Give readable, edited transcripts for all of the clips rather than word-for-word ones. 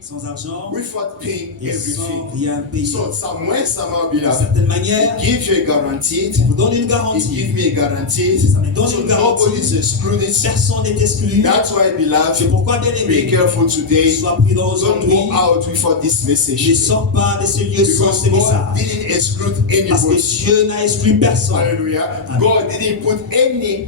sans argent et sans rien payer. D'une certaine manière, vous donne une garantie. Ça me donne une garantie. Personne n'est exclu. C'est pourquoi, bien aimé, sois prudent aujourd'hui. Ne sors pas de ce lieu sans ce message. Parce que Dieu n'a exclu personne. God didn't put any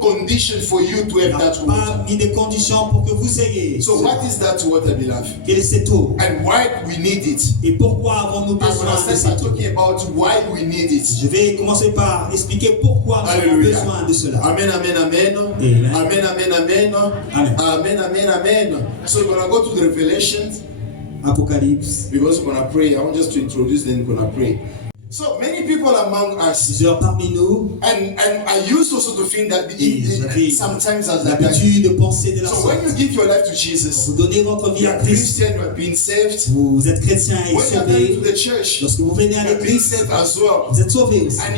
condition for you to have that water. Il n'a pas mis de conditions pour que vous ayez. So what is that water, beloved? Quelle est cette eau? And why we need it? Et pourquoi avons-nous besoin de cette eau? Talking about why we need it. Je vais commencer par expliquer pourquoi nous avons besoin de cela. Amen, amen, amen. Amen, amen, amen, amen. Amen, amen, amen, amen. So we're going to go to the Revelation. Apocalypse. Because we're going to pray. I want just to introduce, then we're going to pray. So many people among us, plusieurs parmi nous, and I used also to think that sometimes as l'habitude de penser de la sorte. So when you give your life to Jesus, vous donnez votre vie à Christ, Christian, you have been saved. Vous êtes chrétien et sauvé. To the church, lorsque vous venez à l'église, well. Vous êtes sauvé aussi. And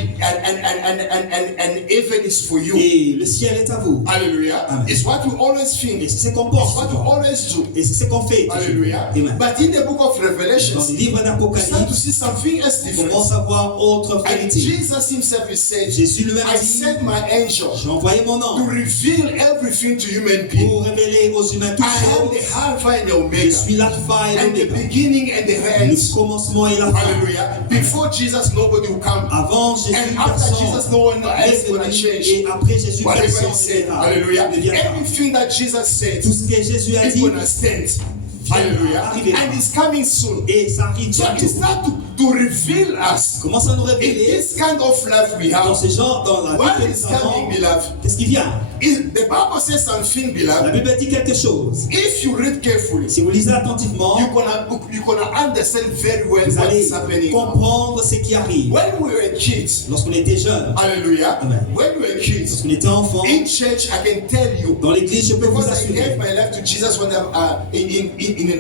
heaven is for you. Et le ciel est à vous. Hallelujah. Amen. It's what we always think. Et c'est ce qu'on pense. It's what we always do. Et c'est ce qu'on fait. Hallelujah. Amen. But in the book of Revelation, dans le livre d'Apocalypse, to see something else different. On commence à voir autre vérité. Jesus himself is saying, Jésus lui-même I sent my angel j'ai envoyé mon ange to reveal everything to human beings. Pour révéler aux humains toutes choses. I am the Alpha and the Omega. Je suis l'Alpha et l'Oméga. The beginning and the end. Le commencement et la fin. Hallelujah. Before Jesus, nobody will come. Avant Jésus, and after Jesus, no one else will change. Et après Jésus, personne ne viendra. Hallelujah. Everything that Jesus said, tout ce que Jésus a dit, will stand. Hallelujah. And it's coming soon. Et ça arrive so it's not to reveal us. Commence à nous révéler. In this kind of life we have. Dans ce genre, dans la what vie is coming, beloved? Qu'est-ce qui vient? The Bible says something, beloved. La Bible dit quelque chose. If you read carefully, si vous lisez attentivement, you're gonna understand very well what is happening. Comprendre ce qui arrive. When we were kids, lorsqu'on était jeunes, hallelujah. Amen. When we were kids, lorsqu'on était enfants, in church, I can tell you. Dans l'église, je peux vous assurer. assurer. I gave my life to Jesus when in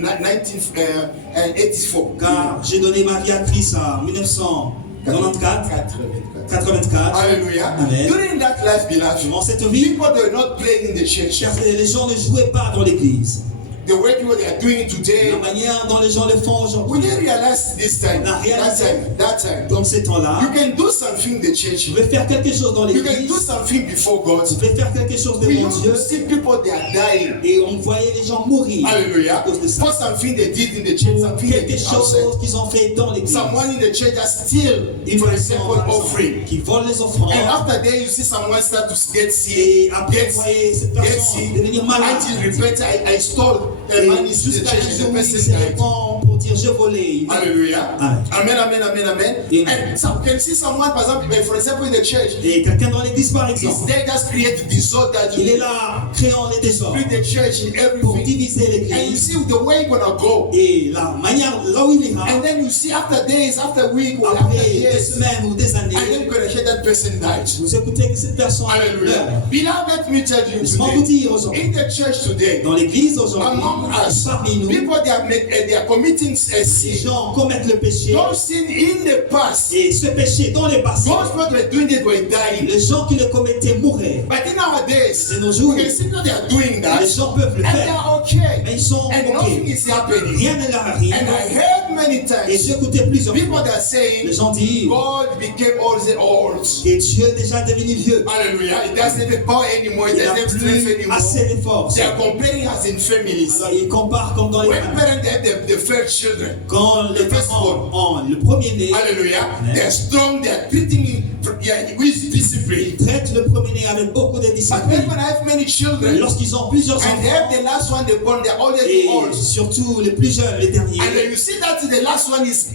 1984. Car j'ai donné ma vie à Christ en 1984. Hallelujah. Amen. During that life, beloved, durant cette vie, people were not playing in the church. Les gens ne jouaient pas dans l'église. The way people they are doing it today. La manière dont les gens le font aujourd'hui. We didn't realize this time. That time. Dans ces temps-là. You can do something in the church. Vous pouvez faire quelque chose dans l'église. You can do something before God. Vous pouvez faire quelque chose devant Dieu. See people they are dying. Et on voyait les gens mourir. Hallelujah. À cause de ça. For something they did in the church. Something quelque chose qu'ils ont fait dans l'église. Someone in the church that steal. For example, offering. Qui vole les offrandes. And after that you see someone start to get sick. Et après vous voyez cette personne devenir malade. Until repent, I stole the money. Jusqu'à ce que se répand pour dire je volais. Hallelujah. Amen. Amen, amen, amen, amen. And some can see someone, for example, in the church. Et quelqu'un dans l'église par exemple. Is there just create disorder. Il est là créant les désordres. The church in everything. Pour diviser l'église. And you see the way you're gonna go. Et la manière là où il ira. And then you see after days, after week, or après after years, des semaines ou des années. And then you're gonna hear that person died. Vous écoutez que cette personne meurt. Beloved, let me tell you today. In the church today. Dans l'église aujourd'hui. Among us. Parmi nous. People they are committing sin. Les gens commettent le péché. Those sin in the past. Et ce péché dans le passé. Those people were doing it were dying. Les gens qui le commettaient mouraient. But in nowadays, de nos jours, we can see that they are doing that. Les gens peuvent le and faire. They are okay. Mais ils sont and nothing is happening. Rien ne leur arrive. And I heard many times. Et j'ai écouté plusieurs people fois. That are saying, les gens disent. God became old. Et Dieu est déjà devenu vieux. Hallelujah. It doesn't have power anymore. It doesn't have strength anymore. Assez de force. They are comparing us in families. Alors ils comparent comme dans les familles. When parents have the first children. Quand les parents ont le premier-né. Hallelujah. They are strong. They are treating him with discipline. Ils traitent le premier-né avec beaucoup de discipline. But when I have many children. Lorsqu'ils ont plusieurs enfants. And they have the last one they born. They are already old. Surtout les plus jeunes, les derniers. And then you see that the last one is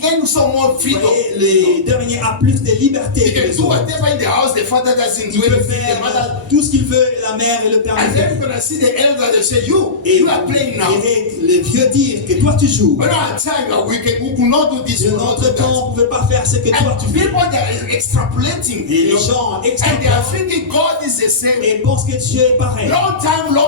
getting some more freedom. Les derniers ont plus de liberté. They can do whatever in the house. The father doesn't do anything. The mother tout ce qu'il veut. La mère et le père. And then you're gonna see the elder. They say, you are playing now. Et les vieux dire que toi tu joues. But at time we could not do this. De notre temps, on ne pouvait pas faire ce que toi tu fais. People that are extrapolating. Et les gens and they are thinking God is the same. Et pensent que Dieu est pareil. Long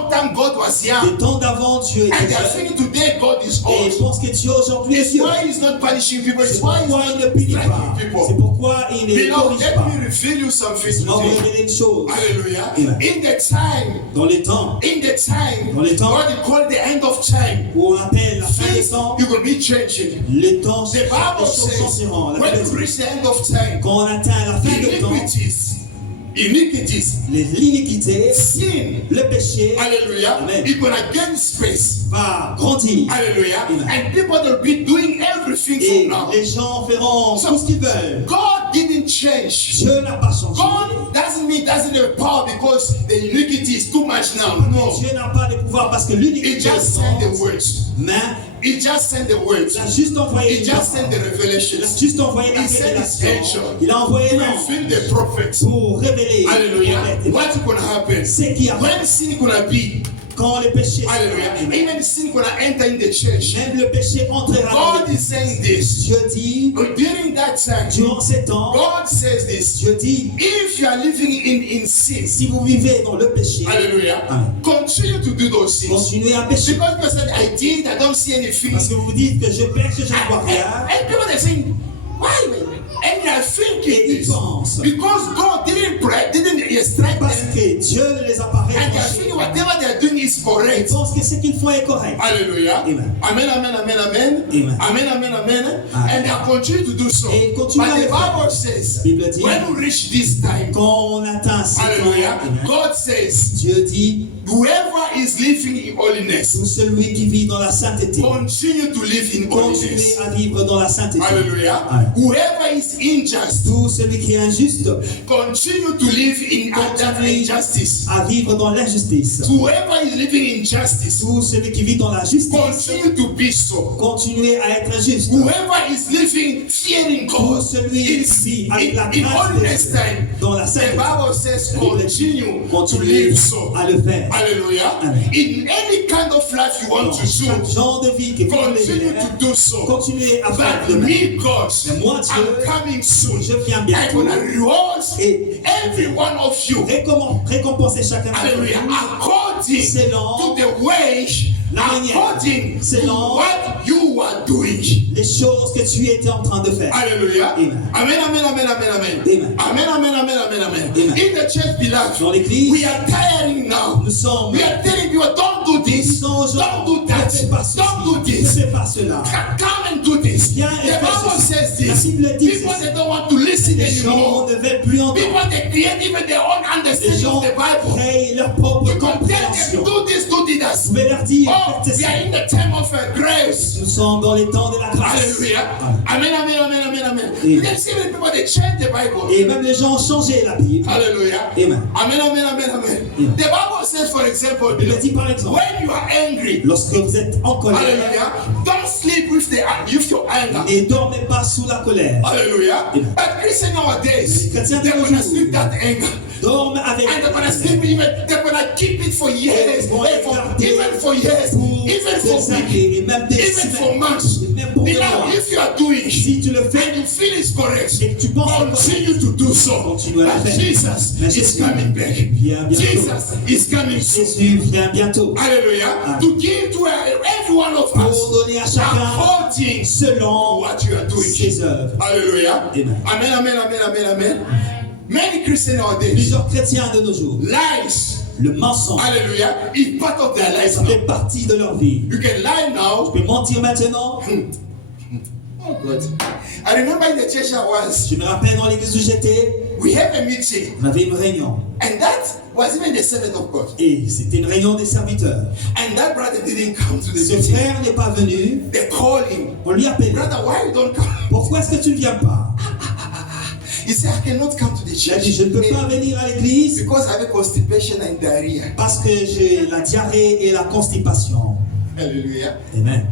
time God was Des young. temps d'avant, Dieu And était they are jeune. thinking today God is Et old. ils pensent que Dieu aujourd'hui est It's vieux. why he's not punishing people. C'est It's why he's pourquoi il ne not punit pas. striking C'est people. pourquoi il ne Beloved, corrige let pas. me reveal you something Je vais vous today. révéler une chose. Hallelujah. Amen. In the time, Dans les temps Dans les temps God called the end of time. où on appelle la fin des Things temps, you will be changing. les temps, The les Bible choses says changeront. La when Bible you dit, reach the end of time, quand on atteint la fin des temps, iniquities, l'iniquité, sin, le péché, hallelujah, Amen, it's gonna gain space. va grandir. Hallelujah. Amen. And people will be doing everything Et from now. les gens feront So, tout ce qu'ils veulent. God didn't change. Dieu n'a pas changé. God doesn't have power because the iniquity is too much now. No. Dieu n'a pas de pouvoir parce que He l'iniquité just sent the est words. mais He just sent the words. il a juste envoyé He une just sent the parole. Il a revelations. juste envoyé la He sent his révélation. angel. Il a envoyé To un ange reveal the prophets. pour révéler Hallelujah. les prophètes. What's gonna happen? C'est qui a When sin gonna be, quand les péchés hallelujah, Amen. even sin gonna enter in the church. Même le péché entrera dans God l'église. is saying this. Dieu dit, But during that time, durant ces temps, God says this. Dieu dit, If you are living in sin, si vous vivez dans le péché, hallelujah, Amen, continue to do those things. continuez à pécher. Because you said, I did, I don't see anything. Parce que vous dites que je pêche, je ne vois rien. And people are saying, why? And they are thinking Et ils this. pensent, Because God didn't strike parce them. que Dieu ne les a pas And they are réfléchis. thinking whatever they are doing is Ils correct. pensent que ce qu'ils font est correct. Hallelujah. Amen. Amen, amen, amen, amen. Amen. Amen, amen, amen. Amen. And they are continuing to do so. Et ils continuent à But le the faire. Bible says, Bible dit, when we reach this time, quand on atteint ce hallelujah, temps, God says, Dieu dit, whoever is living in holiness, tout celui qui vit dans la sainteté, continue to live in continuez holiness. à vivre dans la sainteté. Hallelujah. Amen. Whoever is unjust, Tout celui qui est injuste, continue to live in that injustice. à vivre dans l'injustice. Whoever is living in justice, Tout celui qui vit dans la justice, continue to be so. continuez à être juste. Whoever is living fearing Tout God, celui qui vit avec la in grâce de holiness Dieu, time, dans la the sainteté, Bible says continue to continuez live so. à le faire. Hallelujah. Amen. In any kind of life you want Dans to chaque do, genre de vie que vous voulez continue faire, to do so. continuez à faire But de même. me, God, Mais moi, Dieu, I'm coming soon. je viens I'm bientôt gonna reward et every one of you. récompenser chacun d'entre Hallelujah. vous According selon to the way, la manière, according to selon what you are doing. les choses que tu étais en train de faire. Hallelujah. Amen. Amen, amen, amen, amen, amen. Amen. Amen, amen, amen, amen, amen. Amen. In the church, beloved, Dans l'église, we are tiring now. nous sommes We are telling people, don't do this. Disons aux gens, Don't do that. ne fais pas ceci, Don't do ne this. fais pas cela. Come and do this. Viens et The fais Bible ceci. says La this. Bible dit People, ceci. they don't want to listen Les gens anymore. ne veulent plus entendre. People, they create even their own Les understanding gens of the Bible. créent leur propre You can tell them, compréhension. do this, do this. Vous pouvez leur dire, Oh, faites we are ceci. in the time of grace. Nous sommes dans les temps de la grâce. Hallelujah. Amen. Amen, amen, amen, amen, amen. Amen. You can see when people, they change the Bible. Et même les gens ont changé la Bible. Hallelujah. Amen. Amen, amen, amen, amen. Amen. The Bible says, for example, Il dit par exemple, when you are angry, lorsque vous êtes en colère, hallelujah, don't sleep with your anger. ne dormez pas sous la colère. Hallelujah. Amen. But Christians nowadays, Les chrétiens de they're nos gonna jours sleep that anger. dorment avec And they're gonna sleep even, they're gonna keep it for years, even for years, even for des weeks, années et même des even for semaines. months. Et même pour des Now, mois. if you are doing Si tu le and fais you feel it's correct, et que tu penses que continue to do so. continue à le But faire. Jesus Mais is Jésus coming back. vient bientôt. Jesus is coming soon. Jésus vient bientôt Hallelujah. Amen. To give to every one of pour us donner à chacun according selon what you are doing. ses œuvres. Hallelujah. Amen. Amen, amen, amen, amen, amen. Many Christians nowadays, Plusieurs chrétiens de nos jours, lies, le mensonge, hallelujah, is part of their lives ça now. fait partie de leur vie. You can lie now. Tu peux mentir maintenant. Oh God. I remember in the church I was, Je me rappelle dans l'église où j'étais, we had a meeting, on avait une réunion. and that was even the servant of God. Et c'était une réunion des serviteurs. And that brother didn't come to the Ce meeting. frère n'est pas venu. They called him. On lui appelait. Brother, why you don't come? Pourquoi est-ce que tu ne viens pas? He said, I cannot come to the Il a dit, church je ne peux pas venir à l'église because I have a constipation and diarrhea. parce que j'ai la diarrhée et la constipation. Hallelujah. Amen.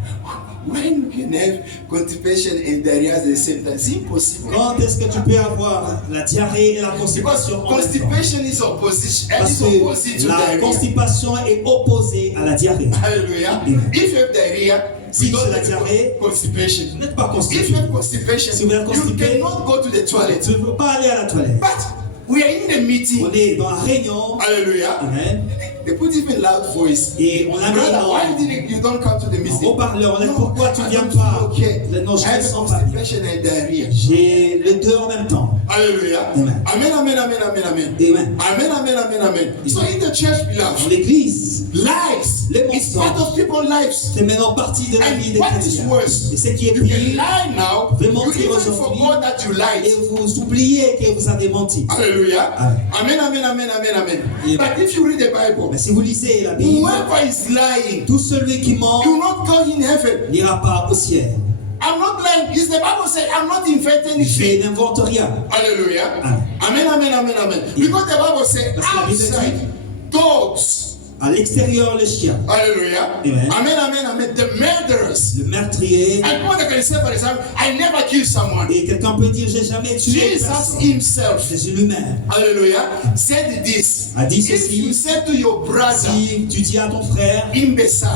When you can have constipation and diarrhea at the same time, it's impossible. Quand est-ce que tu peux avoir la diarrhée et la Because constipation en même temps? constipation is opposition, and Parce it's que opposite to la diarrhea. constipation est opposée à la diarrhée. Hallelujah. Amen. If you have diarrhea, Si you c'est don't la have diarrhée, constipation. vous n'êtes pas If constipé. you have constipation, Si vous êtes you constipé, cannot go to the toilet. Tu ne peux pas aller à la toilette. But we are in the meeting. On est dans la réunion. Hallelujah. Amen. they put even loud voice. Et on a mis Brother, en why didn't you don't come to the meeting? haut-parleur. On a dit, pourquoi tu I viens don't pas? feel okay. Non, je I me have sens pas bien. constipation and diarrhea. J'ai les deux en même temps. Hallelujah. Amen. Amen, amen, amen, amen, amen. Amen. Amen, amen, amen, amen. So in the church, Dans beloved, l'église, lies les is part mensonges, of people's lives. c'est maintenant partie de la vie And des what is chrétiens. worse, Et ce qui est you can pire, lie now, vous you mentir even aujourd'hui, forgot that you lied. et vous oubliez que vous avez menti. Hallelujah. Amen. Amen, amen, amen, amen, amen. Amen. But if you read the Bible, Mais si vous lisez la Bible, whoever is lying, tout celui qui ment you will not go in heaven. n'ira pas au ciel. I'm not lying. Is the Bible say I'm not inventing Je anything. n'invente rien. Hallelujah. Amen. Amen, amen, amen, amen. Because the Bible says Parce que la Bible outside, dogs. À l'extérieur, le chien, Hallelujah. Amen. Amen, amen, amen. The murderers. le meurtrier. And what they can say, for example, I never killed someone. Et quelqu'un peut dire, j'ai jamais tué Jesus personne. himself, Jésus lui-même hallelujah, said this. a dit If ceci. you said to your brother, Si tu dis à ton frère, imbecile,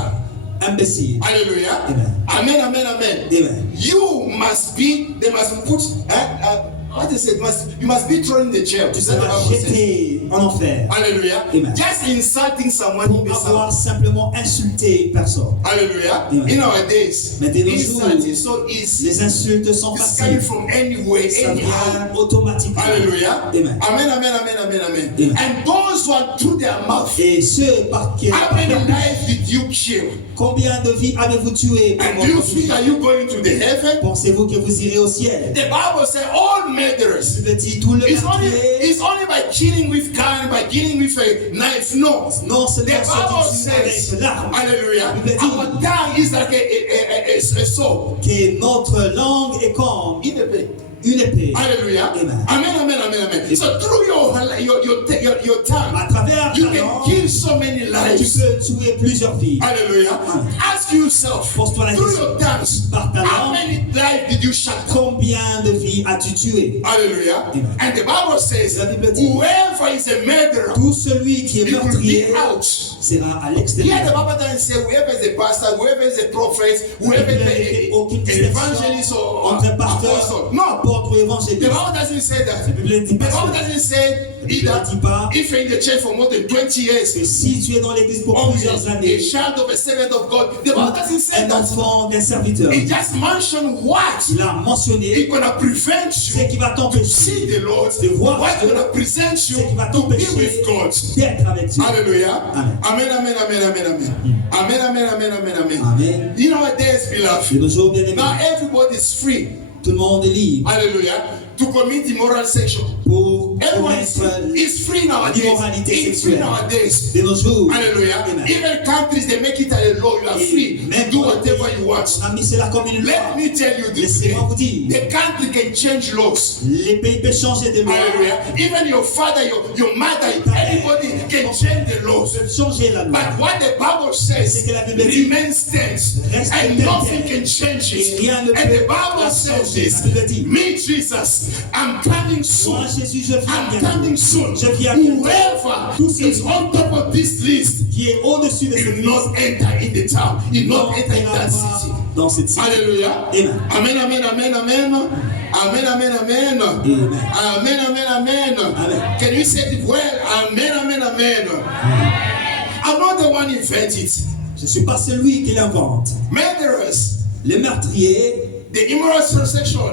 imbécile, hallelujah, Amen. amen, amen, amen. Amen. You must be, they must put, what is it? You must be thrown in the jail. tu Is that the seras Bible says? jeté en enfer. Hallelujah. Amen. Just insulting someone, Pour imbecile. avoir simplement insulté une personne. Hallelujah. Amen. In our days, Mais de nos jours, insult is so easy. les insultes sont It's coming faciles. from anywhere, Ça anyhow. vient automatiquement. Hallelujah. Amen. Amen, amen, amen, amen, amen. Amen. And those who are through their mouth, Et ceux par qui how many lives did you kill? combien de vies avez-vous tué pour And do you votre vie? think are you going to the heaven? Pensez-vous que vous irez au ciel? The Bible says all murderers. Je dis tout le It's only, meurtrier. it's only by killing with gun, by killing with a knife. No. Non, c'est The pas Bible ce qui says, tue avec l'arme. hallelujah, La Bible dit our tongue is like a sword. que notre langue est comme In the bay. une épée. Hallelujah. Amen. Amen, amen, amen, amen. So through your tongue, À travers you ta can langue, kill so many tu lives. peux tuer plusieurs vies. Hallelujah. Amen. Ask yourself, Pose-toi la through question. your tongues, Par ta how langue, many lives did you shut down? combien de vies as-tu tué? Hallelujah. Amen. And the Bible says, La Bible dit, whoever is a murderer, tout celui qui est he will meurtrier be out. sera à Here the l'extérieur. Bible doesn't say whoever is a pastor, whoever is a prophet, whoever Il n'y is a aucune an evangelist distinction or entre pasteur, apostle. No, apôtre ou the évangéliste. Bible doesn't say that. La Bible ne dit The pas Bible ça. doesn't say La Bible ne dit pas if you're in the church for more than 20 years, que si tu es dans l'église pour or plusieurs a années, child of a servant of God, the Bible doesn't say un that. enfant d'un serviteur, It just mentioned what il a mentionné it's gonna prevent ce you qui va to t'empêcher see the Lord, de voir what's Dieu, gonna present ce you qui va to be t'empêcher with God. d'être avec Dieu. Hallelujah. Amen. Amen, amen, amen, amen, amen. Amen, amen, amen, amen, amen. Amen. You know what days, De beloved? nos jours, bien aimés, Now everybody is free. tout le monde est libre Hallelujah. To commit immoral sexual. pour Everyone is commettre free. It's free nowadays. l'immoralité It's free sexuelle. nowadays. De nos jours. Hallelujah. Amen. Even countries they make it a law. You are free. Même Do dans le whatever pays, you want. on a mis cela comme une loi. Let me tell you this. Laissez-moi vous dire, The country can change laws. les pays peuvent changer de loi. Hallelujah. Even your father, your mother, anybody can change the laws. Peuvent changer la loi. But what the Bible says C'est que la Bible dit, remains stands, reste and éternel. nothing can change Et it. rien ne And the peut Bible la says changer. this. La Bible dit, Me, Jesus, I'm coming soon. moi Jésus, je viens I'm bientôt. coming soon. Je viens bientôt. Whoever is on top of this list, Qui est au-dessus de he cette will liste, not enter in the town. He will not enter in n'entrera that pas city. dans cette cité. Hallelujah. Amen. Amen, amen, amen, amen. Amen, amen, amen. Amen. Amen, amen, amen. Amen. Can you say it well? Amen, amen, amen. I'm not the one who invented it. Je ne suis pas celui qui l'invente. Murderers, Les meurtriers, the immoral sexual,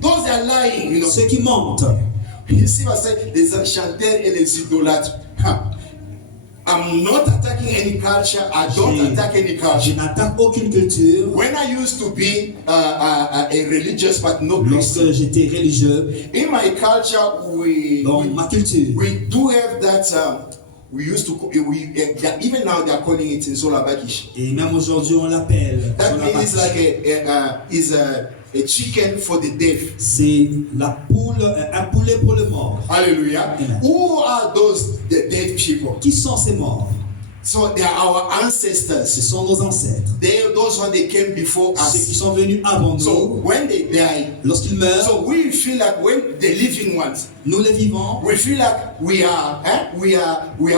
those that are lying, you know. ceux qui mentent. You see what I say? Les enchanteurs et les idolâtres. I'm not attacking any culture. I don't attack any Je culture. n'attaque aucune culture. When I used to be a religious but no Christian, Lorsque j'étais religieux, in my culture, dans ma culture, we do have that. We used to even now they are calling it in Solabakish. et même aujourd'hui on l'appelle. That sur la means bâche. like a chicken for the deaf. C'est la poule, un poulet pour le mort. Hallelujah. Amen. Who are those the deaf people? Qui sont ces morts? So they are our ancestors. Ce sont nos ancêtres. Those ones they came before Ceux qui us. sont venus avant So nous. when they die, Lorsqu'ils meurent, so we feel like when the living ones, nous les vivants, we feel like we are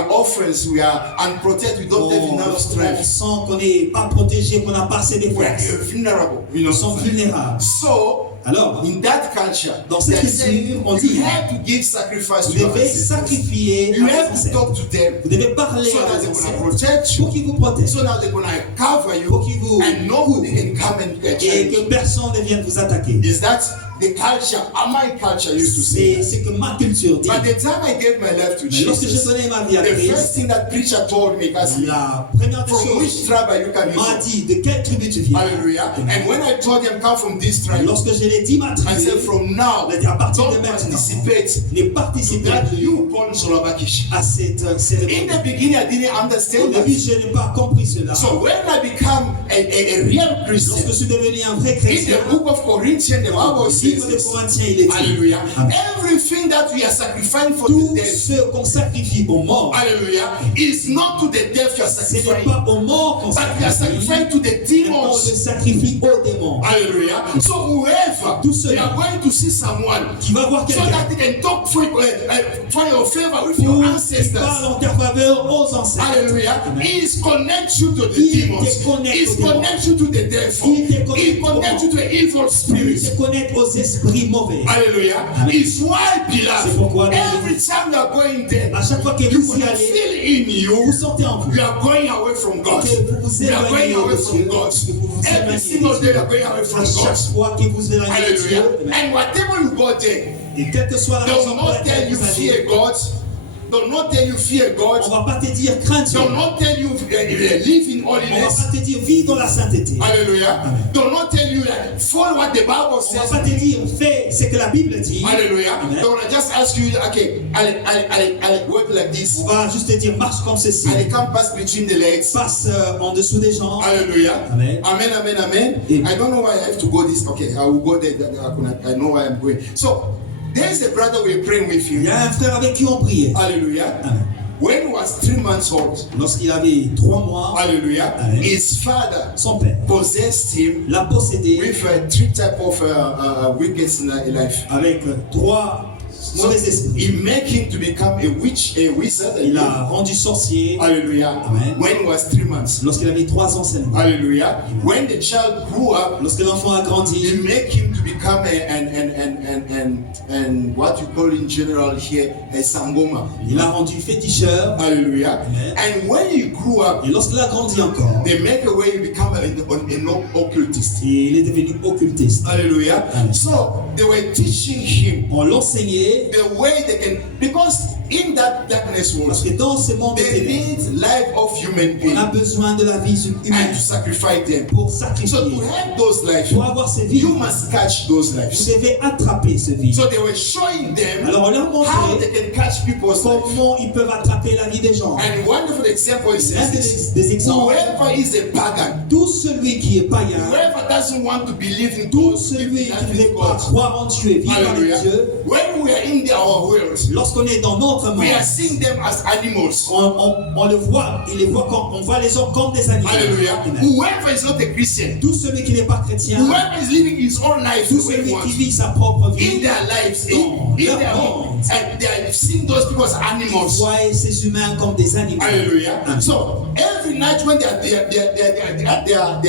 orphans, we are unprotected, we don't have enough on strength. sent qu'on n'est pas protégé, qu'on n'a pas assez de We are force. vulnerable. Nous sommes vulnérables. So Alors, in that culture, dans cette they say culture, on dit, you have to give sacrifice vous to your devez ancestors. sacrifier You à vos have to ancêtres. talk to them Vous devez parler so à that vos they're going to ancêtres protect pour you, qu'ils vous protègent, so that they're going to cover you, pour qu'ils vous and nobody can come and et challenge que you. personne ne vienne vous attaquer. Is that the culture? My culture used to say that. C'est ce que ma culture dit. By the time I gave my life to Mais lorsque j'ai Jesus, donné ma vie à the Christ, first thing that preacher told me was, la première des from which choses tribe are you coming m'a from? dit de quelle tribu tu viens. Hallelujah. And when I told him come from this Et tribe, lorsque je l'ai dit ma I tribu, said from now, il a dit à partir de don't maintenant, participate ne to participez that plus newborn Solobakish. à cette In cérémonie. the beginning, I didn't Au understand début, that. je n'ai pas compris cela. So when I become a real Lorsque je Christian, suis devenu un vrai in chrétien, the book of Corinthians, the Bible le says livre de this. Corinthiens, il est dit, Hallelujah. Amen. Everything that we are sacrificing for Tout the dead, ce qu'on sacrifie aux morts, hallelujah, is not to the death you are ce n'est sacrificing, pas aux morts qu'on but we are sacrifie, sacrificing to the mais on le demons. sacrifie aux démons. Hallelujah. So whoever Tout cela you are going to see someone qui va voir so quelqu'un that they can talk for your favor with your qui ancestors. parle en ta faveur aux ancêtres. Hallelujah. Amen. He is connect you to the Il demons. te connecte He aux démons. connect you to the devil. Il te He connecte aux connect you to the evil Il spirits. te connecte aux esprits mauvais. Hallelujah. Amen. It's why, C'est beloved, pourquoi, every time you are going there, À chaque fois que you vous y will allez, feel in vous you sentez en vous you are going away from God. que vous vous You are éloignez going away de from Dieu. God. Que vous vous Every éloignez single de day you Dieu. are going away from À chaque God. fois que vous éloignez de Hallelujah. Dieu, And whatever you go there, et quelle que soit la they raison will pour not laquelle tell you vous allez, fear God. They will not tell you fear God. on va pas te dire crains Dieu. They will not tell you live in On va holiness. pas te dire vis dans la sainteté. Hallelujah. Amen. They will not tell you that follow what the Bible On va says. pas te dire fais ce que la Bible dit. Hallelujah. Amen. They will just ask you, okay, I'll work like this. On va juste te dire marche comme ceci. And they come pass between the legs. Passe en dessous des jambes. Hallelujah. Amen. Amen, amen, amen. Amen. I don't know why I have to go this. Okay, I will go there. I know why I'm going. So, there's a brother we're praying with Il you. y a un frère avec qui on priait. Hallelujah. Amen. When he was 3 months old, Lorsqu'il avait 3 mois, hallelujah, Amen. his father son père possessed him l'a possédé with 3 type of wickets in life. avec 3 So mauvais esprits. he made him to become a witch, a wizard. Il l'a rendu sorcier Hallelujah. Amen. When he was 3 months. lorsqu'il avait 3 ans seulement. Hallelujah. When the child grew up, Lorsque l'enfant a he grandi, made him to become and what you call in general here a sangoma. il l'a rendu féticheur. Hallelujah. Amen. And when he grew up, Et lorsqu'il a grandi encore, they make a way to become an occultist. il est devenu occultiste. Hallelujah. Amen. So they were teaching him On l'enseignait the way they can, because in that darkness world, parce que dans ce monde they ténébreux, need life of human on a beings besoin de la vie and humaine to sacrifice them. pour So sacrifier. to have those lives, Pour avoir ces vies, you must catch those vous lives. devez attraper ces vies. So they were showing them Alors on leur how montrait they can catch people's lives. comment ils peuvent attraper la vie des gens. And wonderful example is Un this. des exemples, Whoever is a pagan, tout celui qui est païen, whoever doesn't want to believe in tout God, celui qui ne believe veut in pas God. croire en Dieu et vivre avec Hallelujah. Dieu, When we are in our world, lorsqu'on est dans notre monde, we are seeing them as animals. on le voit, on voit les hommes comme des animaux. Hallelujah. Amen. Whoever is not a Christian, Tout celui qui n'est pas chrétien, whoever is living his own life tout the way he celui wants, qui vit sa propre in vie, their lives, dans in leur their home, monde, and they are seeing those people as animals. voit ces humains comme des animaux. Hallelujah. Amen. So every night when they are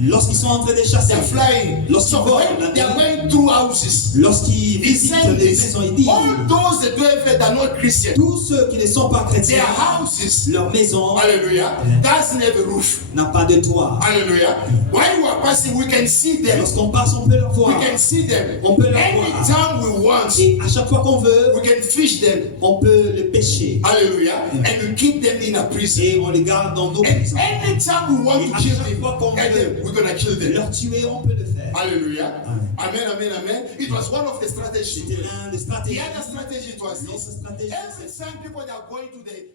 Lorsqu'ils sont en train de chasser, flying, lorsqu'ils so volent la when they are nuit, going through houses, lorsqu'ils he visitent said les this. maisons, il dit, All those that do are not Christian, tous ceux qui ne sont pas their chrétiens, houses, leur maison hallelujah, doesn't have a roof. n'a pas de toit. Hallelujah. While we are passing, we can see them. Lorsqu'on passe, on peut leur voir. We can see them. On peut leur voir. Anytime we want, Et à chaque fois qu'on veut, we can fish them. on peut les pêcher. Hallelujah. And we keep them in a prison. Et on les garde dans nos And prisons. anytime we want Et to à kill chaque them, fois qu'on and veut then we're gonna kill them. leur tuer, on peut le faire. Hallelujah. Amen. Amen, amen, amen. It was one of the strategies. C'était l'un des The stratégies. other strategy was L'autre this. stratégie, Every time people that are going to the